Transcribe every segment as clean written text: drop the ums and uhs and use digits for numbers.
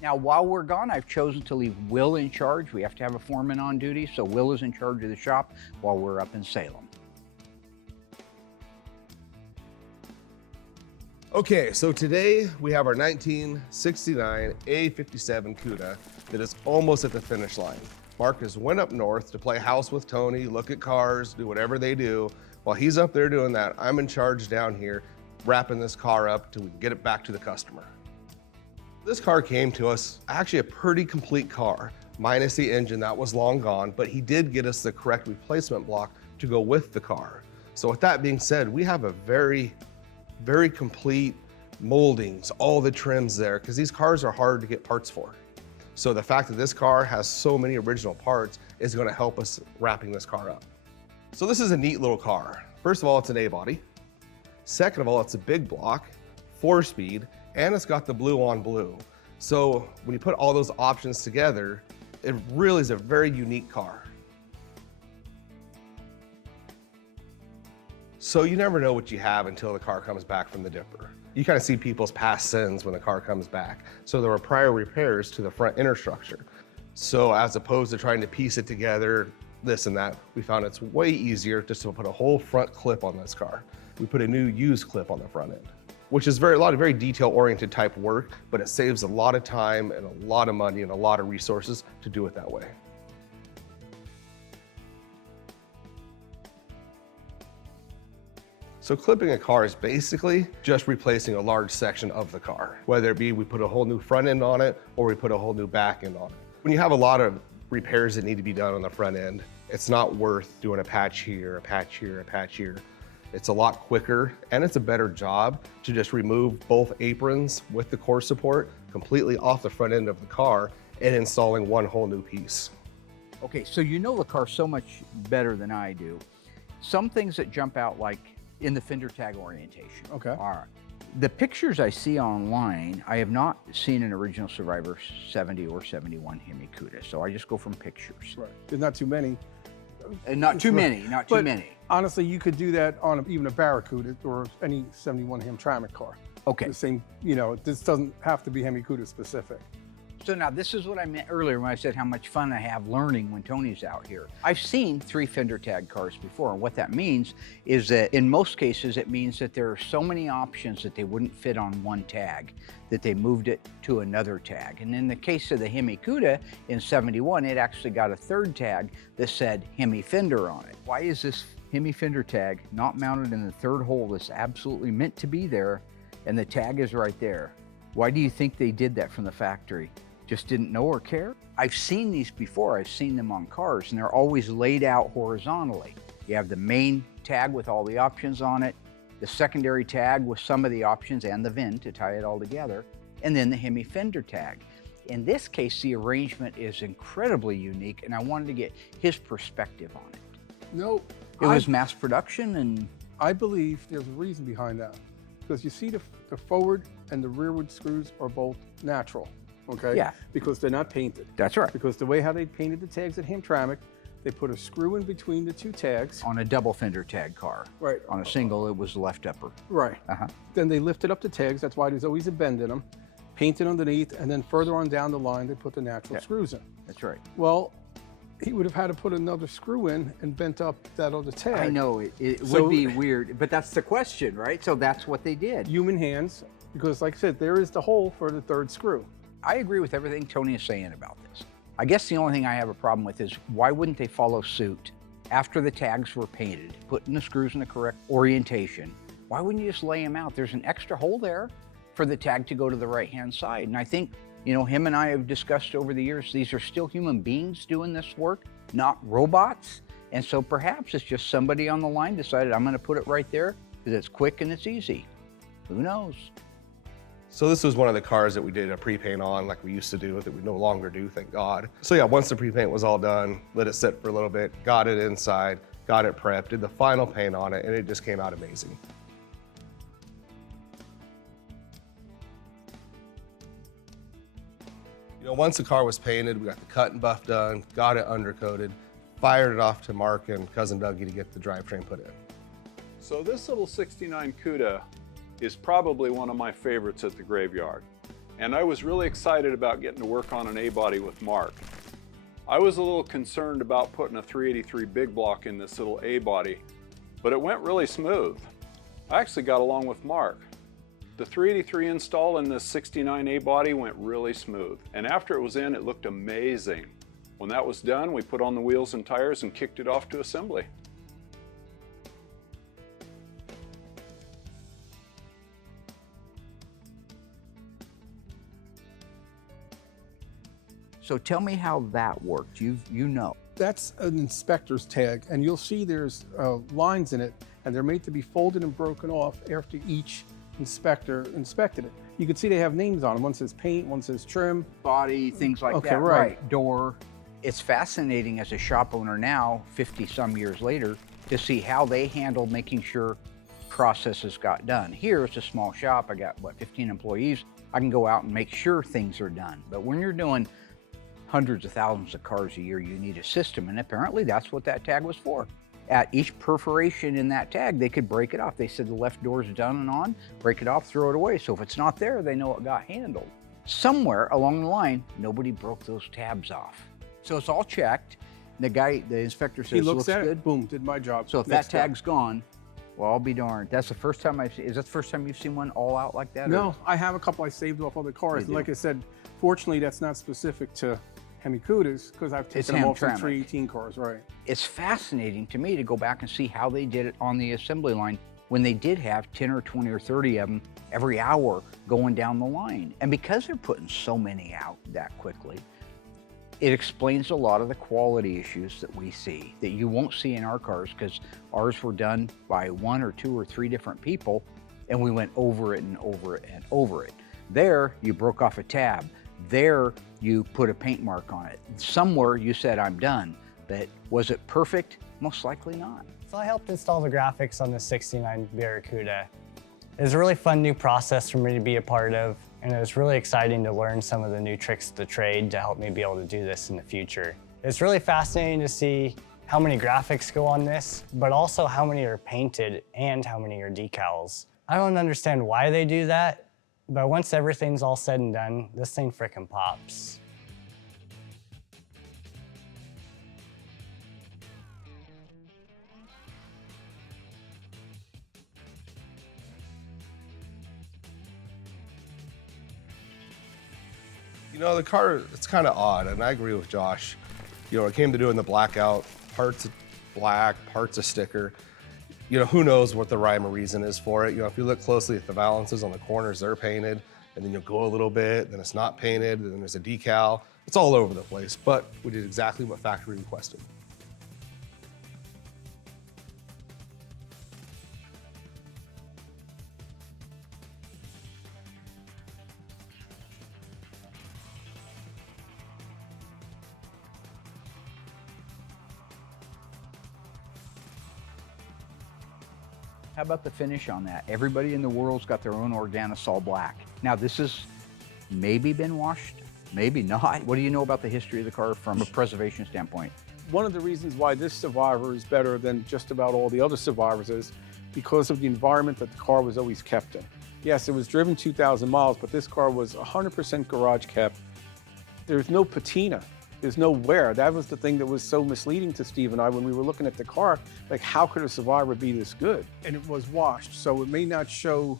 Now, while we're gone, I've chosen to leave Will in charge. We have to have a foreman on duty, so Will is in charge of the shop while we're up in Salem. Okay, so today we have our 1969 A57 Cuda that is almost at the finish line. Marcus went up north to play house with Tony, look at cars, do whatever they do. While he's up there doing that, I'm in charge down here, wrapping this car up till we can get it back to the customer. This car came to us, actually a pretty complete car, minus the engine that was long gone, but he did get us the correct replacement block to go with the car. So with that being said, we have a very complete moldings, all the trims there, because these cars are hard to get parts for. So the fact that this car has so many original parts is gonna help us wrapping this car up. So this is a neat little car. First of all, it's an A-body. Second of all, it's a big block, 4-speed, and it's got the blue on blue. So when you put all those options together, it really is a very unique car. So you never know what you have until the car comes back from the dipper. You kind of see people's past sins when the car comes back. So there were prior repairs to the front inner structure. So as opposed to trying to piece it together, this and that, we found it's way easier just to put a whole front clip on this car. We put a new used clip on the front end, which is a lot of very detail-oriented type work, but it saves a lot of time and a lot of money and a lot of resources to do it that way. So clipping a car is basically just replacing a large section of the car, whether it be we put a whole new front end on it or we put a whole new back end on it. When you have a lot of repairs that need to be done on the front end, it's not worth doing a patch here, a patch here, a patch here. It's a lot quicker and it's a better job to just remove both aprons with the core support completely off the front end of the car and installing one whole new piece. Okay, so you know the car so much better than I do. Some things that jump out, like in the fender tag orientation. Okay. Are the pictures I see online, I have not seen an original Survivor 70 or 71 Hemi Cuda, so I just go from pictures. Right. There's not too many. And not too many, not too But many. honestly, you could do that on even a Barracuda or any 71 Hamtramck car. Okay. The same, you know, this doesn't have to be Hemi Cuda specific. So now this is what I meant earlier when I said how much fun I have learning when Tony's out here. I've seen 3 fender tag cars before, and what that means is that in most cases it means that there are so many options that they wouldn't fit on one tag that they moved it to another tag. And in the case of the Hemi Cuda in 71, it actually got a 3rd tag that said Hemi Fender on it. Why is this Hemi Fender tag not mounted in the 3rd hole that's absolutely meant to be there, and the tag is right there? Why do you think they did that from the factory? Just didn't know or care? I've seen these before. I've seen them on cars, and they're always laid out horizontally. You have the main tag with all the options on it, the secondary tag with some of the options and the VIN to tie it all together, and then the Hemi Fender tag. In this case, the arrangement is incredibly unique, and I wanted to get his perspective on it. No. It was mass production, and I believe there's a reason behind that. Because you see the forward and the rearward screws are both natural. Okay? Yeah. Because they're not painted. that's right. Because the way how they painted the tags at Hamtramck, they put a screw in between the 2 tags. On a double fender tag car. Right. On a single, it was the left upper. Right. Then they lifted up the tags. That's why there's always a bend in them. Painted underneath, and then further on down the line, they put the natural screws in. That's right. Well, he would have had to put another screw in and bent up that other tag. I know, it So- would be weird, but that's the question, right? So that's what they did. Human hands, because like I said, there is the hole for the 3rd screw. I agree with everything Tony is saying about this. I guess the only thing I have a problem with is why wouldn't they follow suit after the tags were painted, putting the screws in the correct orientation? Why wouldn't you just lay them out? There's an extra hole there for the tag to go to the right-hand side. And I think, you know, him and I have discussed over the years, these are still human beings doing this work, not robots. And so perhaps it's just somebody on the line decided, I'm gonna put it right there because it's quick and it's easy. Who knows? So this was one of the cars that we did a pre-paint on like we used to do that we no longer do, thank God. So yeah, once the pre-paint was all done, let it sit for a little bit, got it inside, got it prepped, did the final paint on it, and it just came out amazing. You know, once the car was painted, we got the cut and buff done, got it undercoated, fired it off to Mark and Cousin Dougie to get the drivetrain put in. So this little 69 Cuda is probably one of my favorites at the graveyard. and I was really excited about getting to work on an A-body with Mark. I was a little concerned about putting a 383 big block in this little A-body, but it went really smooth. I actually got along with Mark. The 383 install in this 69 A-body went really smooth, and after it was in, it looked amazing. When that was done, we put on the wheels and tires and kicked it off to assembly. So tell me how that worked. You know. That's an inspector's tag, and you'll see there's lines in it, and they're made to be folded and broken off after each inspector inspected it. You can see they have names on them. One says paint, one says trim. Body, things like Okay, that. right. Door. It's fascinating as a shop owner now, 50 some years later, to see how they handled making sure processes got done. Here it's a small shop. I got, what, 15 employees. I can go out and make sure things are done. But when you're doing hundreds of thousands of cars a year, you need a system. And apparently that's what that tag was for. At each perforation in that tag, they could break it off. They said the left door's done and on, break it off, throw it away. So if it's not there, they know it got handled. Somewhere along the line, nobody broke those tabs off. So it's all checked. The inspector says, He looks at good. it, boom, did my job. So if Next that step. tag's gone, well, I'll be darned. That's the first time I've seen, is that the first time you've seen one all out like that? No, I have a couple I saved off other cars. You And like do. I said, fortunately, that's not specific to Hemi Cudas, because I've taken them off from Hamtramck. 318 cars, right. It's fascinating to me to go back and see how they did it on the assembly line when they did have 10 or 20 or 30 of them every hour going down the line. And because they're putting so many out that quickly, it explains a lot of the quality issues that we see that you won't see in our cars, because ours were done by 1 or 2 or 3 different people, and we went over it and over it and over it. There, you broke off a tab. There, you put a paint mark on it. Somewhere you said, I'm done. But was it perfect? Most likely not. So I helped install the graphics on the 69 Barracuda. It was a really fun new process for me to be a part of, and it was really exciting to learn some of the new tricks of the trade to help me be able to do this in the future. It's really fascinating to see how many graphics go on this, but also how many are painted and how many are decals. I don't understand why they do that, but once everything's all said and done, this thing frickin' pops. You know, the car, it's kind of odd, and I agree with Josh. You know, it came to doing the blackout, parts black, parts a sticker. You know, who knows what the rhyme or reason is for it. You know, if you look closely at the valances on the corners, they're painted, and then you'll go a little bit, then it's not painted, then there's a decal. It's all over the place, but we did exactly what factory requested. How about the finish on that? Everybody in the world's got their own Organosol black. Now this has maybe been washed, maybe not. What do you know about the history of the car from a preservation standpoint? One of the reasons why this Survivor is better than just about all the other Survivors is because of the environment that the car was always kept in. Yes, it was driven 2,000 miles, but this car was 100% garage kept. There's no patina. There's no wear. That was the thing that was so misleading to Steve and I when we were looking at the car. Like, how could a Survivor be this good? And it was washed, so it may not show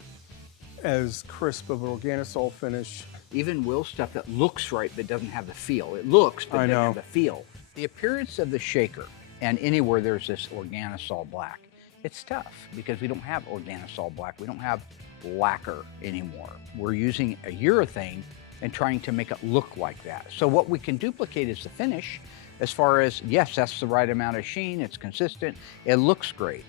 as crisp of an Organosol finish. Even Will stuff that looks right but doesn't have the feel. It looks but I doesn't know. have the feel. The appearance of the shaker, and anywhere there's this Organosol black, it's tough because we don't have Organosol black. We don't have lacquer anymore. We're using a urethane and trying to make it look like that. So what we can duplicate is the finish as far as, yes, that's the right amount of sheen, it's consistent, it looks great.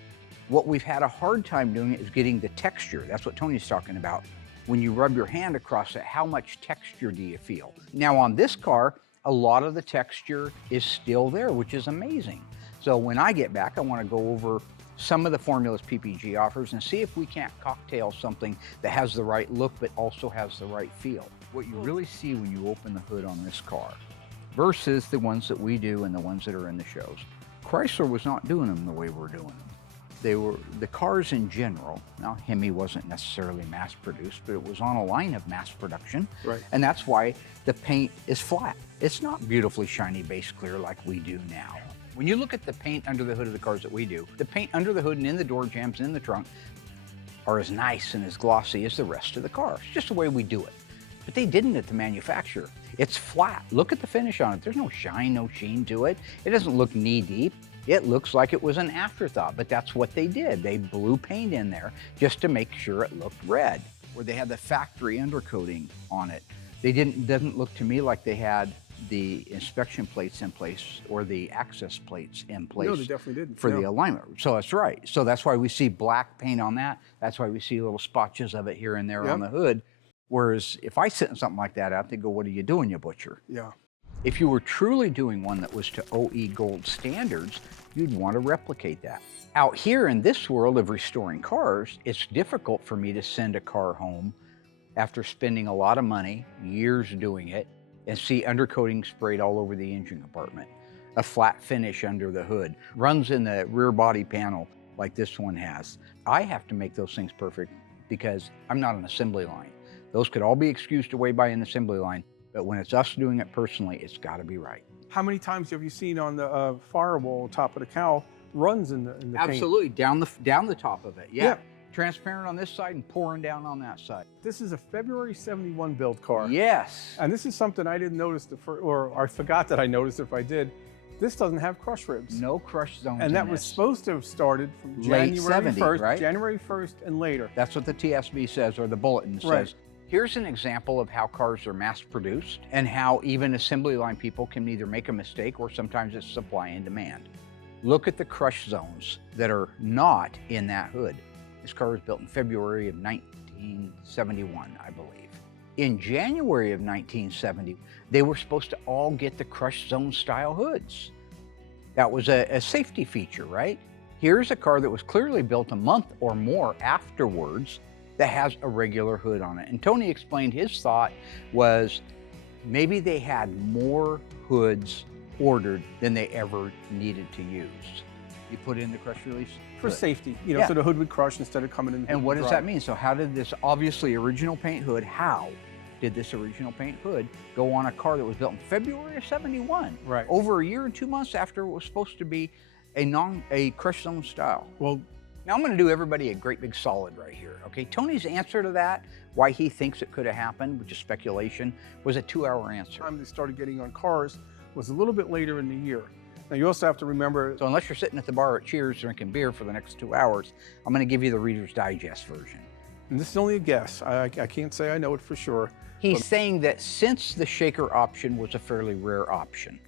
What we've had a hard time doing is getting the texture. That's what Tony's talking about. When you rub your hand across it, how much texture do you feel? Now on this car, a lot of the texture is still there, which is amazing. So when I get back, I want to go over some of the formulas PPG offers and see if we can't cocktail something that has the right look but also has the right feel. What you really see when you open the hood on this car versus the ones that we do and the ones that are in the shows. Chrysler was not doing them the way we're doing them. They were the cars in general. Now, Hemi wasn't necessarily mass produced, but it was on a line of mass production. Right. And that's why the paint is flat. It's not beautifully shiny base clear like we do now. When you look at the paint under the hood of the cars that we do, the paint under the hood and in the door jambs and in the trunk are as nice and as glossy as the rest of the car. It's just the way we do it. But they didn't at the manufacturer. It's flat. Look at the finish on it. There's no shine, no sheen to it. It doesn't look knee deep. It looks like it was an afterthought, but that's what they did. They blew paint in there just to make sure it looked red. Where they had the factory undercoating on it. Doesn't look to me like they had the inspection plates in place or the access plates in place. No, they definitely didn't. For the alignment. So that's right. So that's why we see black paint on that. That's why we see little spotches of it here and there on the hood. Whereas if I sent something like that out, they go, "What are you doing, you butcher?" Yeah. If you were truly doing one that was to OE Gold standards, you'd want to replicate that. Out here in this world of restoring cars, it's difficult for me to send a car home after spending a lot of money, years doing it, and see undercoating sprayed all over the engine compartment, a flat finish under the hood, runs in the rear body panel like this one has. I have to make those things perfect because I'm not an assembly line. Those could all be excused away by an assembly line, but when it's us doing it personally, it's got to be right. How many times have you seen on the firewall top of the cowl runs in the paint? Absolutely, down the top of it. Yeah. Transparent on this side and pouring down on that side. This is a February '71 build car. Yes. And this is something I didn't notice, or I forgot that I noticed if I did. This doesn't have crush ribs. No crush zones. And that in was this. supposed to have started from Late January 70, 1st, right? January 1st and later. That's what the TSB says, or the bulletin says. Right. Here's an example of how cars are mass produced and how even assembly line people can either make a mistake or sometimes it's supply and demand. Look at the crush zones that are not in that hood. This car was built in February of 1971, I believe. In January of 1970, they were supposed to all get the crush zone style hoods. That was a safety feature, right? Here's a car that was clearly built a month or more afterwards that has a regular hood on it. And Tony explained his thought was maybe they had more hoods ordered than they ever needed to use. You put in the crush release? For safety, you know, Yeah. so the hood would crush instead of coming in. And what does that mean? So how did this obviously original paint hood, how did this original paint hood go on a car that was built in February of '71? Right. Over a year and 2 months after it was supposed to be a crush zone style. Well, Now I'm going to do everybody a great big solid right here, okay? Tony's answer to that, why he thinks it could have happened, which is speculation, was a 2-hour answer. the time they started getting on cars was a little bit later in the year. Now you also have to remember, So unless you're sitting at the bar at Cheers drinking beer for the next 2 hours, I'm going to give you the Reader's Digest version. and this is only a guess, I can't say I know it for sure. He's saying that since the shaker option was a fairly rare option,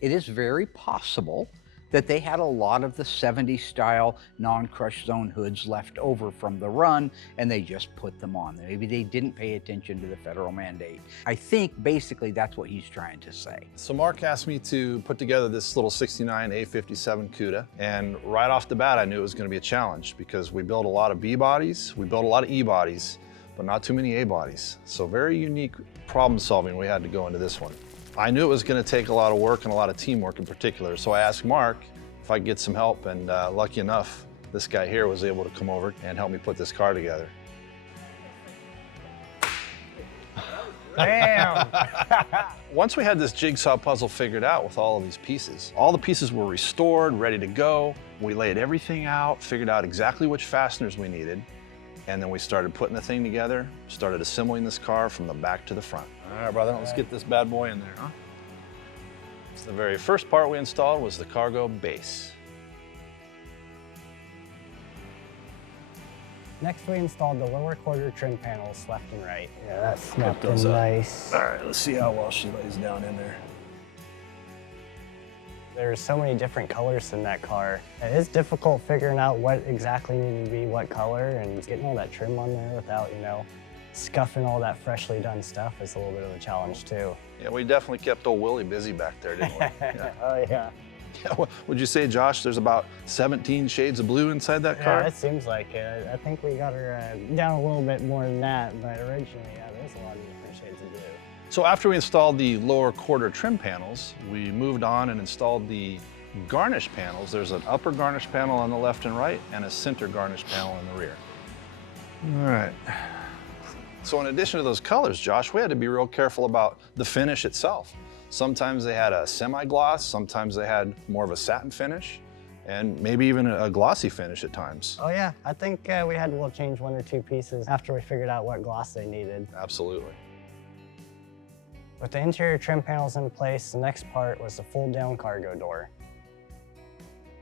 it is very possible that they had a lot of the 70s style non-crush zone hoods left over from the run and they just put them on. Maybe they didn't pay attention to the federal mandate. I think basically that's what he's trying to say. So Mark asked me to put together this little 69 A57 Cuda, and right off the bat I knew it was going to be a challenge because we build a lot of B bodies, we build a lot of E bodies, but not too many A bodies. So very unique problem solving we had to go into this one. I knew it was going to take a lot of work and a lot of teamwork in particular, so I asked Mark if I could get some help, and lucky enough, this guy here was able to come over and help me put this car together. Damn! Once we had this jigsaw puzzle figured out with all of these pieces, all the pieces were restored, ready to go. We laid everything out, figured out exactly which fasteners we needed, and then we started putting the thing together, started assembling this car from the back to the front. All right, brother, let's get this bad boy in there, huh? So the very first part we installed was the cargo base. Next, we installed the lower quarter trim panels left and right. Yeah, that snapped those in up. nice. All right, let's see how well she lays down in there. There's so many different colors in that car. It is difficult figuring out what exactly needed to be what color, and getting all that trim on there without, you know, scuffing all that freshly done stuff is a little bit of a challenge too. Yeah, we definitely kept old Willie busy back there, didn't we? Yeah. Oh yeah. Yeah, would you say, Josh, there's about 17 shades of blue inside that Yeah, car? it seems like it. I think we got her down a little bit more than that, but originally, yeah, there's a lot of different shades of blue. So after we installed the lower quarter trim panels, we moved on and installed the garnish panels. There's an upper garnish panel on the left and right and a center garnish panel in the rear. All right. So in addition to those colors, Josh, we had to be real careful about the finish itself. Sometimes they had a semi-gloss, sometimes they had more of a satin finish, and maybe even a glossy finish at times. Oh yeah, I think we had to change 1 or 2 pieces after we figured out what gloss they needed. Absolutely. With the interior trim panels in place, the next part was the fold-down cargo door.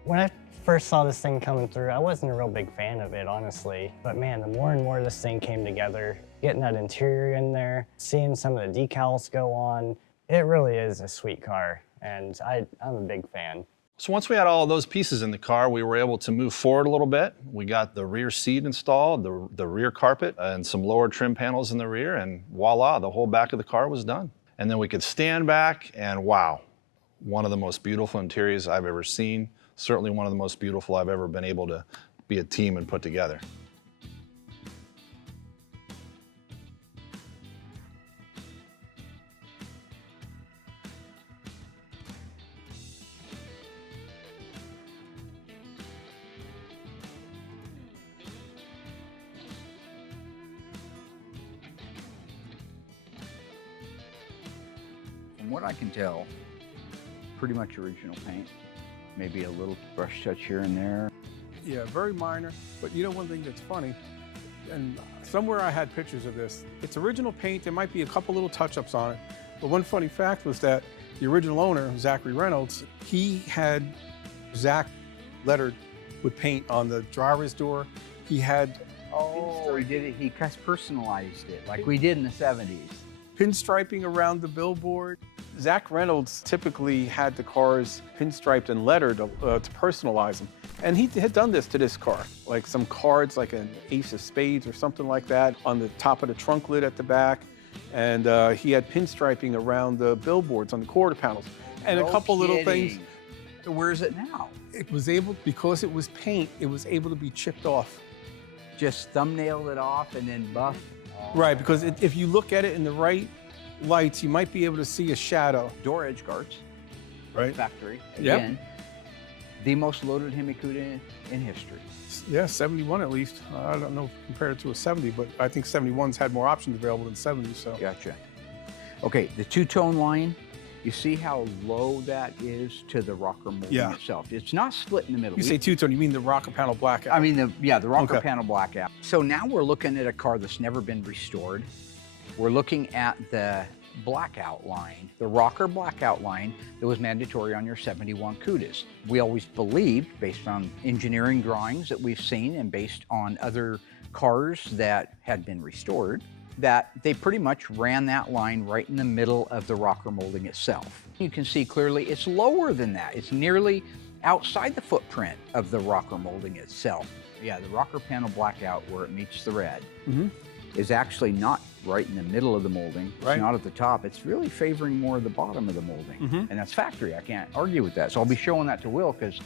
When I first saw this thing coming through, I wasn't a real big fan of it, honestly. But man, the more and more this thing came together, getting that interior in there, seeing some of the decals go on, it really is a sweet car, and I'm a big fan. So once we had all of those pieces in the car, we were able to move forward a little bit. We got the rear seat installed, the rear carpet, and some lower trim panels in the rear, and voila, the whole back of the car was done. And then we could stand back and wow, one of the most beautiful interiors I've ever seen. Certainly one of the most beautiful I've ever been able to be a team and put together. From what I can tell, pretty much original paint. Maybe a little brush touch here and there. Yeah, very minor. But you know one thing that's funny, and somewhere I had pictures of this. It's original paint. There might be a couple little touch-ups on it. But one funny fact was that the original owner, Zachary Reynolds, he had Zach lettered with paint on the driver's door. He had Oh, he did it. He personalized it like we did in the 70s. pinstriping around the billboard. Zach Reynolds typically had the cars pinstriped and lettered to personalize them. And he had done this to this car, like some cards, like an ace of spades or something like that on the top of the trunk lid at the back. And he had pinstriping around the billboards on the quarter panels. And a couple little things. So where is it now? It was able, because it was paint, it was able to be chipped off. Just thumbnailed it off and then buff. Right, because if you look at it in the right lights, you might be able to see a shadow. Door edge guards. Right. Factory. Yep. Again, the most loaded Hemi Cuda in history. Yeah, 71 at least. I don't know compared to a 70, but I think 71's had more options available than 70, so. Gotcha. Okay, the two-tone line, you see how low that is to the rocker molding itself. It's not split in the middle. You say two-tone, you mean the rocker panel blackout? I mean, the rocker panel blackout. So now we're looking at a car that's never been restored. We're looking at the blackout line, the rocker blackout line that was mandatory on your 71 Cudas. We always believed, based on engineering drawings that we've seen and based on other cars that had been restored, that they pretty much ran that line right in the middle of the rocker molding itself. You can see clearly it's lower than that. It's nearly outside the footprint of the rocker molding itself. Yeah, the rocker panel blackout where it meets the red is actually not right in the middle of the molding. It's not at the top. It's really favoring more of the bottom of the molding. And that's factory. I can't argue with that. So I'll be showing that to Will because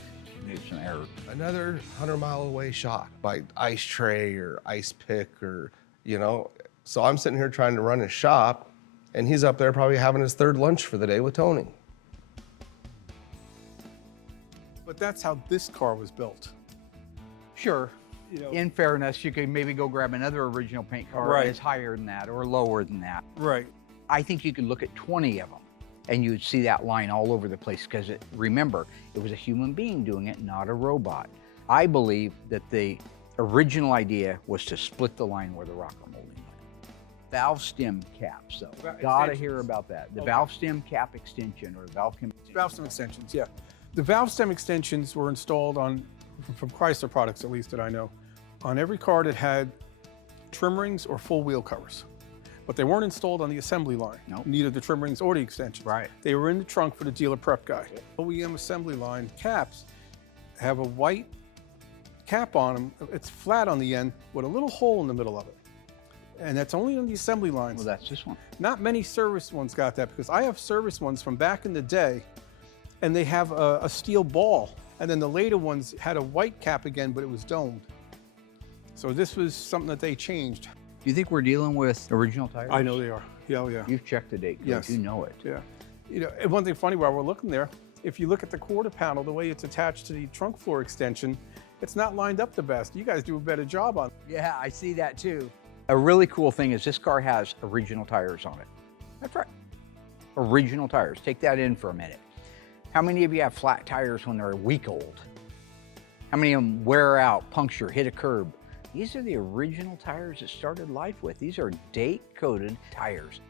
there's some error. Another 100-mile away shot by ice tray or ice pick or, you know. So I'm sitting here trying to run his shop, and he's up there probably having his third lunch for the day with Tony. But that's how this car was built. Sure. You know, In fairness, you could maybe go grab another original paint car that's higher than that or lower than that. right. I think you could look at 20 of them and you'd see that line all over the place because remember, it was a human being doing it, not a robot. I believe that the original idea was to split the line where the rocker molding went. Valve stem caps, though. Gotta hear about that. The valve stem cap extension or valve stem extension. Valve stem extensions, yeah. The valve stem extensions were installed on, from Chrysler products at least that I know, on every car that had trim rings or full wheel covers. But they weren't installed on the assembly line. Nope. Neither the trim rings or the extensions. Right. They were in the trunk for the dealer prep guy. OEM assembly line caps have a white cap on them. It's flat on the end with a little hole in the middle of it. And that's only on the assembly lines. Well, that's this one. Not many service ones got that because I have service ones from back in the day and they have a steel ball. And then the later ones had a white cap again, but it was domed. So this was something that they changed. Do you think we're dealing with original tires? I know they are. Yeah, oh yeah. You've checked the date code. Yes. You know it. Yeah. You know, and one thing funny while we're looking there, if you look at the quarter panel, the way it's attached to the trunk floor extension, it's not lined up the best. You guys do a better job on it. Yeah, I see that too. A really cool thing is this car has original tires on it. That's right. Original tires. Take that in for a minute. How many of you have flat tires when they're a week old? How many of them wear out, puncture, hit a curb? These are the original tires it started life with. These are date-coated tires.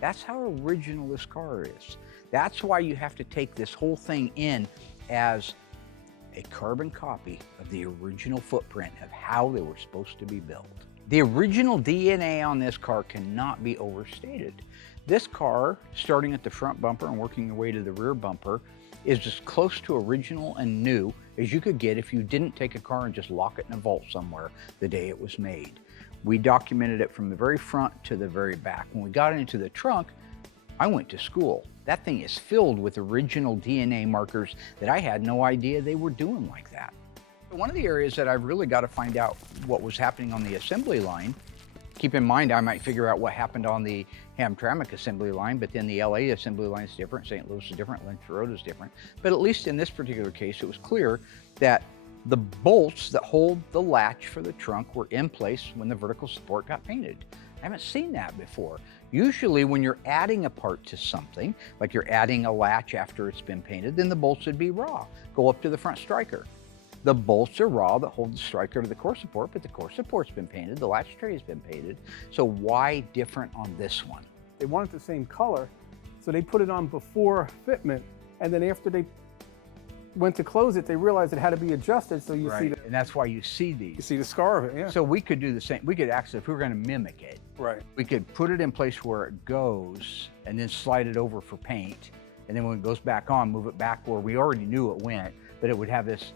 That's how original this car is. That's why you have to take this whole thing in as a carbon copy of the original footprint of how they were supposed to be built. The original DNA on this car cannot be overstated. This car, starting at the front bumper and working your way to the rear bumper, is as close to original and new as you could get if you didn't take a car and just lock it in a vault somewhere the day it was made. We documented it from the very front to the very back. When we got into the trunk, I went to school. That thing is filled with original DNA markers that I had no idea they were doing like that. One of the areas that I've really got to find out what was happening on the assembly line, keep in mind I might figure out what happened on the Hamtramck assembly line, but then the LA assembly line is different, St. Louis is different, Lynch Road is different. But at least in this particular case, it was clear that the bolts that hold the latch for the trunk were in place when the vertical support got painted. I haven't seen that before. Usually when you're adding a part to something, like you're adding a latch after it's been painted, then the bolts would be raw. Go up to the front striker. The bolts are raw that hold the striker to the core support, but the core support's been painted, the latch tray has been painted. So why different on this one? They wanted the same color, so they put it on before fitment, and then after they went to close it, they realized it had to be adjusted, so you see the, And that's why you see these. you see the scar of it, yeah. So we could do the same. We could actually, if we were going to mimic it, Right. we could put it in place where it goes and then slide it over for paint. And then when it goes back on, move it back where we already knew it went, but it would have this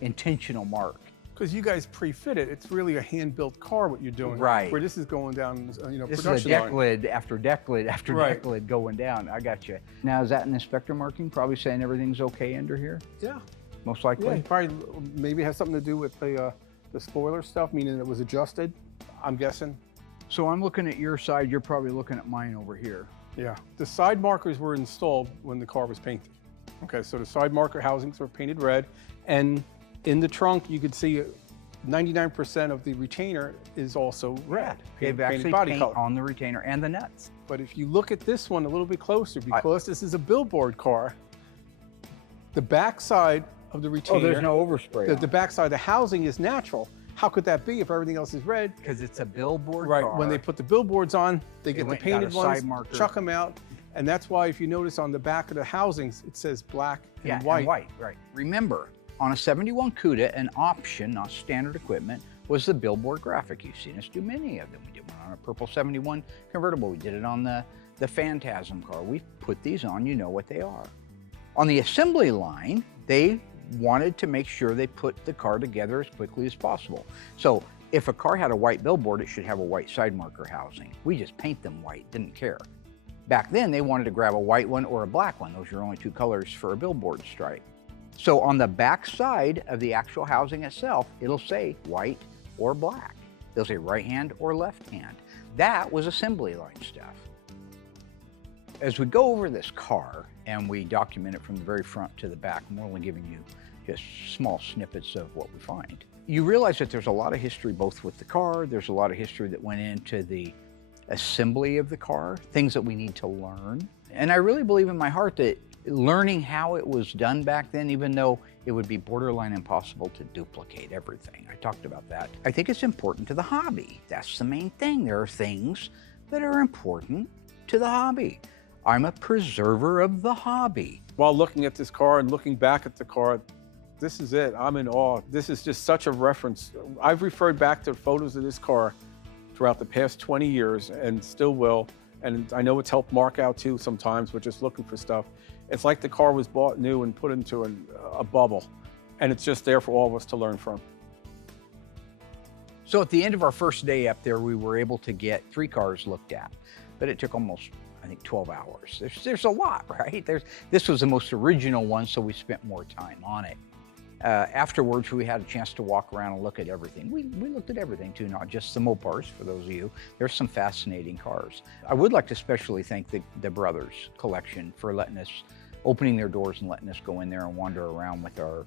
intentional mark. Because you guys pre-fit it, it's really a hand-built car what you're doing. Right. Where this is going down, This is a production deck line. lid after deck lid after Right. deck lid going down. I got you. Now, is that an inspector marking? Probably saying everything's okay under here? Yeah. Most likely? Yeah, probably maybe has something to do with the spoiler stuff, meaning it was adjusted, I'm guessing. So I'm looking at your side, you're probably looking at mine over here. Yeah. The side markers were installed when the car was painted. Okay, so the side marker housings were painted red, and in the trunk you could see 99% of the retainer is also red. They've painted actually body paint color. on the retainer and the nuts. But if you look at this one a little bit closer, because this is a billboard car, the back side of the retainer, Oh, there's no overspray. the back side, the housing is natural. How could that be if everything else is red? Because it's a billboard Right, car. when they put the billboards on, they get the went and got painted a ones, side marker. chuck them out, and that's why if you notice on the back of the housings, it says black and white. And white, right. Remember, on a 71 Cuda, an option, not standard equipment, was the billboard graphic. You've seen us do many of them. We did one on a purple 71 convertible. We did it on the Phantasm car. We've put these on, you know what they are. On the assembly line, they wanted to make sure they put the car together as quickly as possible. So if a car had a white billboard, it should have a white side marker housing. We just paint them white, didn't care. Back then, they wanted to grab a white one or a black one. Those are only two colors for a billboard stripe. So on the back side of the actual housing itself, it'll say white or black. It'll say right hand or left hand. That was assembly line stuff. As we go over this car and we document it from the very front to the back, I'm only giving you just small snippets of what we find. You realize that there's a lot of history both with the car, there's a lot of history that went into the assembly of the car, things that we need to learn. And I really believe in my heart that learning how it was done back then, even though it would be borderline impossible to duplicate everything. I talked about that. I think it's important to the hobby. That's the main thing. There are things that are important to the hobby. I'm a preserver of the hobby. While looking at this car and looking back at the car, this is it. I'm in awe. This is just such a reference. I've referred back to photos of this car throughout the past 20 years and still will. And I know it's helped Mark out too sometimes with just looking for stuff. It's like the car was bought new and put into a bubble. And it's just there for all of us to learn from. So at the end of our first day up there, we were able to get 3 cars looked at, but it took almost, I think, 12 hours. There's a lot, right? This was the most original one, so we spent more time on it. Afterwards, we had a chance to walk around and look at everything. We looked at everything too, not just the Mopars, for those of you. There's some fascinating cars. I would like to especially thank the Brothers collection for letting us, opening their doors and letting us go in there and wander around with our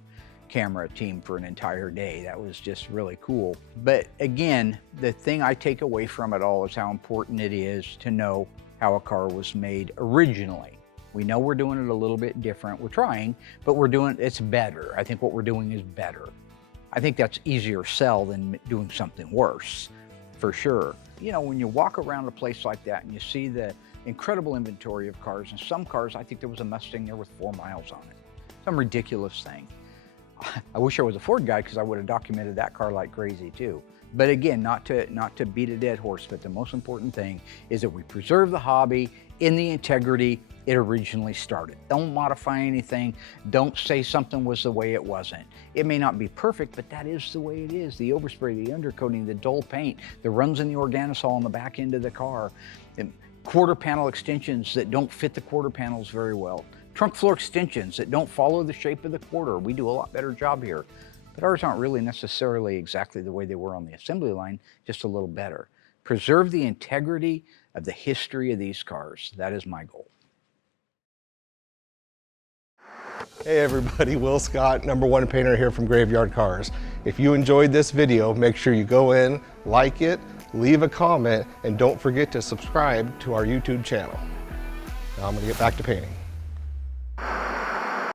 camera team for an entire day. That was just really cool. But again, the thing I take away from it all is how important it is to know how a car was made originally. We know we're doing it a little bit different. We're trying, but it's better. I think what we're doing is better. I think that's easier sell than doing something worse, for sure. You know, when you walk around a place like that and you see the incredible inventory of cars, and some cars, I think there was a Mustang there with 4 miles on it. Some ridiculous thing. I wish I was a Ford guy because I would have documented that car like crazy too. But again, not to beat a dead horse, but the most important thing is that we preserve the hobby in the integrity it originally started. Don't modify anything. Don't say something was the way it wasn't. It may not be perfect, but that is the way it is. The overspray, the undercoating, the dull paint, the runs in the organisol on the back end of the car, and quarter panel extensions that don't fit the quarter panels very well, trunk floor extensions that don't follow the shape of the quarter. We do a lot better job here. But ours aren't really necessarily exactly the way they were on the assembly line, just a little better. Preserve the integrity of the history of these cars. That is my goal. Hey everybody, Will Scott, #1 painter here from Graveyard Cars. If you enjoyed this video, make sure you go in, like it, leave a comment, and don't forget to subscribe to our YouTube channel. Now I'm gonna get back to painting.